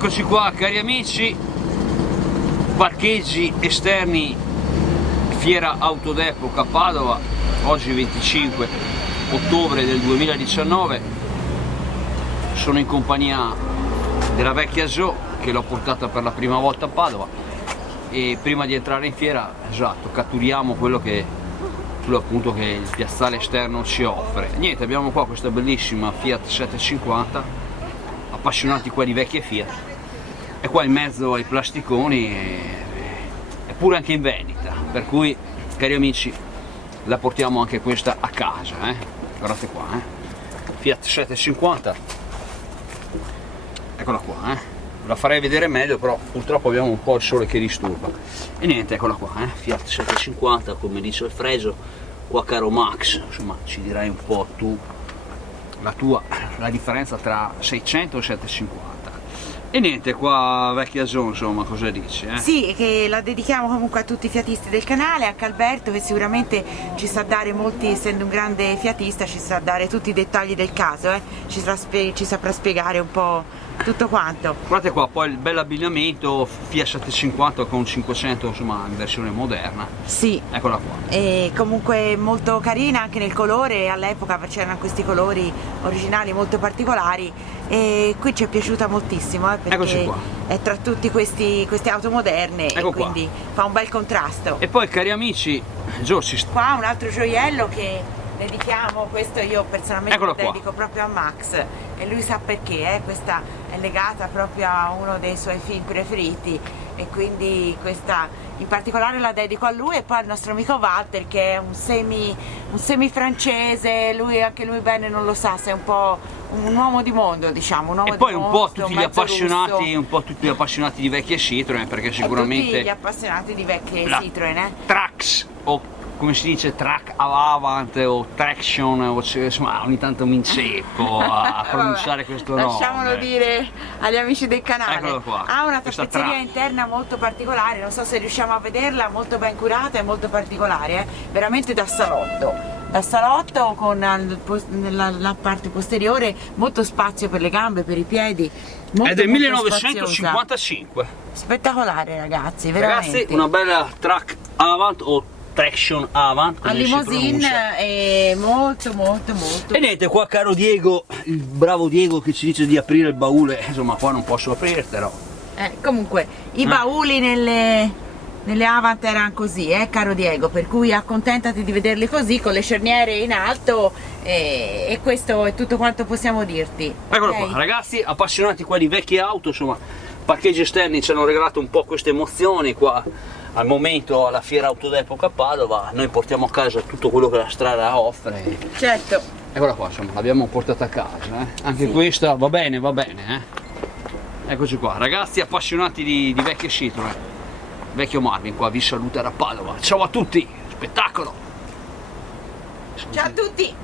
Eccoci qua cari amici, parcheggi esterni Fiera Autodepoca Padova, oggi 25 ottobre del 2019, sono in compagnia della vecchia Jo che l'ho portata per la prima volta a Padova e prima di entrare in fiera, esatto, catturiamo quello appunto che il piazzale esterno ci offre. Niente, abbiamo qua questa bellissima Fiat 750, appassionati qua di vecchie Fiat, e qua in mezzo ai plasticoni è pure anche in vendita, per cui cari amici la portiamo anche questa a casa, guardate qua, Fiat 750, eccola qua, la farei vedere meglio, però purtroppo abbiamo un po' il sole che disturba. E niente, eccola qua, Fiat 750, come dice il fregio. Qua caro Max, insomma ci dirai un po' tu la differenza tra 600 e 750. E niente, qua vecchia zona, insomma, cosa dici? Sì, che la dedichiamo comunque a tutti i fiatisti del canale, anche Alberto che sicuramente ci sa dare molti, essendo un grande fiatista, ci sa dare tutti i dettagli del caso, ci saprà spiegare un po' tutto quanto. Guardate qua, poi il bel abbinamento Fiat 750 con 500, insomma, in versione moderna. Sì. Eccola qua. E comunque molto carina anche nel colore, all'epoca c'erano questi colori originali molto particolari e qui ci è piaciuta moltissimo perché è tra tutti queste auto moderne, ecco, e quindi fa un bel contrasto. E poi cari amici, qua un altro gioiello che dedichiamo, questo io personalmente lo dedico proprio a Max e lui sa perché, questa è legata proprio a uno dei suoi film preferiti e quindi questa in particolare la dedico a lui, e poi al nostro amico Walter che è un semi francese, anche lui bene non lo sa, se è un po' un uomo di mondo, diciamo, un uomo e poi di un mondo, po' tutti gli appassionati di vecchie Citroen, perché sicuramente tutti gli appassionati di vecchie Citroen, Trax, o come si dice, track avant o traction, insomma ogni tanto mi inceppo a pronunciare questo nome. Lasciamolo dire agli amici del canale. Eccolo qua. Ha una tappezzeria interna molto particolare, non so se riusciamo a vederla, molto ben curata e molto particolare, veramente da salotto con nella parte posteriore molto spazio per le gambe, per i piedi. È del 1955. Spettacolare ragazzi, veramente. Ragazzi, una bella track avant o traction avant a limousine è molto. E niente, qua caro Diego, il bravo Diego che ci dice di aprire il baule, insomma qua non posso aprirtelo. Comunque i bauli nelle Avant erano così, caro Diego, per cui accontentati di vederli così con le cerniere in alto e questo è tutto quanto possiamo dirti. Eccolo qua ragazzi, appassionati qua di vecchie auto, insomma parcheggi esterni ci hanno regalato un po' queste emozioni qua al momento alla Fiera Autodepoca Padova. Noi portiamo a casa tutto quello che la strada offre. Certo. Eccola qua, insomma, l'abbiamo portata a casa, anche sì. Questa va bene, Eccoci qua, ragazzi appassionati di vecchie Citroen. Vecchio Marvin qua vi saluta da Padova. Ciao a tutti, spettacolo! Ciao a tutti!